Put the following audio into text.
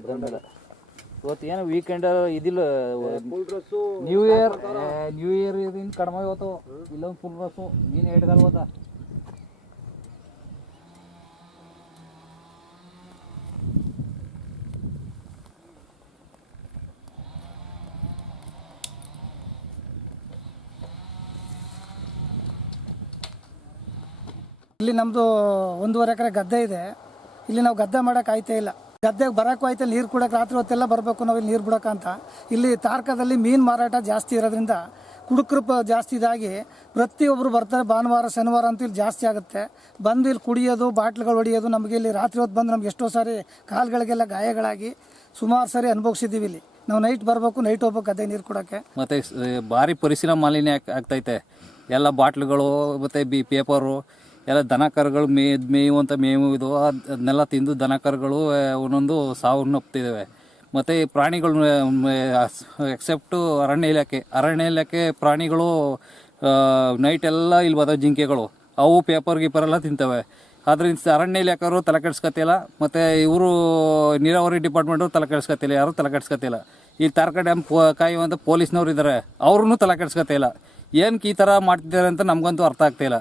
ಅದ್ರಂದಲ್ಲ ಇವತ್ತು ಏನು ವೀಕೆಂಡ್ ಇದಿಲ್ಲ ನ್ಯೂ ಇಯರ್ ಇದನ್ನು ಕಡಿಮೆ ಇವತ್ತು ಇಲ್ಲೊಂದು ಫುಲ್ ಡ್ರೆಸ್ಸು ನೀನು ಹಿಡ್ದಲ್ಲ ಇವತ್ತ ಇಲ್ಲಿ ನಮ್ಮದು 1.5 ಎಕರೆ ಗದ್ದೆ ಇದೆ. ಇಲ್ಲಿ ನಾವು ಗದ್ದೆ ಮಾಡೋಕೆ ಆಯ್ತೇ ಇಲ್ಲ. ಗದ್ದೆಗೆ ಬರೋಕ್ಕೂ ಆಯ್ತು, ನೀರು ಕುಡೋಕೆ ರಾತ್ರಿ ಹೊತ್ತೆಲ್ಲ ಬರಬೇಕು ನಾವು ಇಲ್ಲಿ ನೀರು ಬಿಡೋಕ್ಕಂತ. ಇಲ್ಲಿ ತಾರ್ಕದಲ್ಲಿ ಮೀನು ಮಾರಾಟ ಜಾಸ್ತಿ ಇರೋದ್ರಿಂದ ಕುಡುಕರು ಜಾಸ್ತಿ ಇದಾಗಿ ಪ್ರತಿಯೊಬ್ಬರು ಬರ್ತಾರೆ. ಭಾನುವಾರ ಶನಿವಾರ ಅಂತೂ ಇಲ್ಲಿ ಜಾಸ್ತಿ ಆಗುತ್ತೆ. ಬಂದು ಇಲ್ಲಿ ಕುಡಿಯೋದು, ಬಾಟ್ಲುಗಳು ಹೊಡಿಯೋದು. ನಮಗೆ ಇಲ್ಲಿ ರಾತ್ರಿ ಹೊತ್ತು ಬಂದು ನಮ್ಗೆ ಎಷ್ಟೋ ಸಾರಿ ಕಾಲುಗಳಿಗೆಲ್ಲ ಗಾಯಗಳಾಗಿ ಸುಮಾರು ಸಾರಿ ಅನುಭವಿಸಿದ್ದೀವಿ. ಇಲ್ಲಿ ನಾವು ನೈಟ್ ಬರಬೇಕು, ನೈಟ್ ಹೋಗ್ಬೇಕು ಗದ್ದೆ ನೀರು ಕೊಡೋಕ್ಕೆ. ಮತ್ತು ಭಾರಿ ಪರಿಸರ ಮಾಲಿನ್ಯ ಆಗ್ತೈತೆ. ಎಲ್ಲ ಬಾಟ್ಲುಗಳು ಮತ್ತು ಪೇಪರು ಎಲ್ಲ ದನ ಕರುಗಳು ಮೇಯುವಂಥ ಮೇವು ಇದು ಅದನ್ನೆಲ್ಲ ತಿಂದು ದನ ಕರುಗಳು ಒಂದೊಂದು ಸಾವನ್ನಪ್ತಿದ್ದಾವೆ. ಮತ್ತು ಪ್ರಾಣಿಗಳು ಎಕ್ಸೆಪ್ಟು ಅರಣ್ಯ ಇಲಾಖೆ ಪ್ರಾಣಿಗಳು ನೈಟೆಲ್ಲ ಇಲ್ಲಿ ಬರೋ ಜಿಂಕೆಗಳು ಅವು ಪೇಪರ್ ಗೀಪರೆಲ್ಲ ತಿಂತವೆ. ಆದ್ದರಿಂದ ಅರಣ್ಯ ಇಲಾಖೆಯವರು ತಲೆ ಕೆಡಿಸ್ಕೊತಿಲ್ಲ, ಮತ್ತು ಇವರು ನೀರಾವರಿ ಡಿಪಾರ್ಟ್ಮೆಂಟವ್ರು ತಲೆ ಕೆಡಿಸ್ಕೊತಿಲ್ಲ, ಯಾರೂ ತಲೆ ಕೆಡಿಸ್ಕೊತಿಲ್ಲ. ಈ ತಾರ್ಕ ಡ್ಯಾಮ್ ಕಾಯುವಂಥ ಪೊಲೀಸ್ನವ್ರು ಇದ್ದಾರೆ, ಅವ್ರೂ ತಲೆ ಕೆಡಿಸ್ಕೊತಿಲ್ಲ. ಏನಕ್ಕೆ ಈ ಥರ ಮಾಡ್ತಿದ್ದಾರೆ ಅಂತ ನಮಗಂತೂ ಅರ್ಥ ಆಗ್ತಾಯಿಲ್ಲ.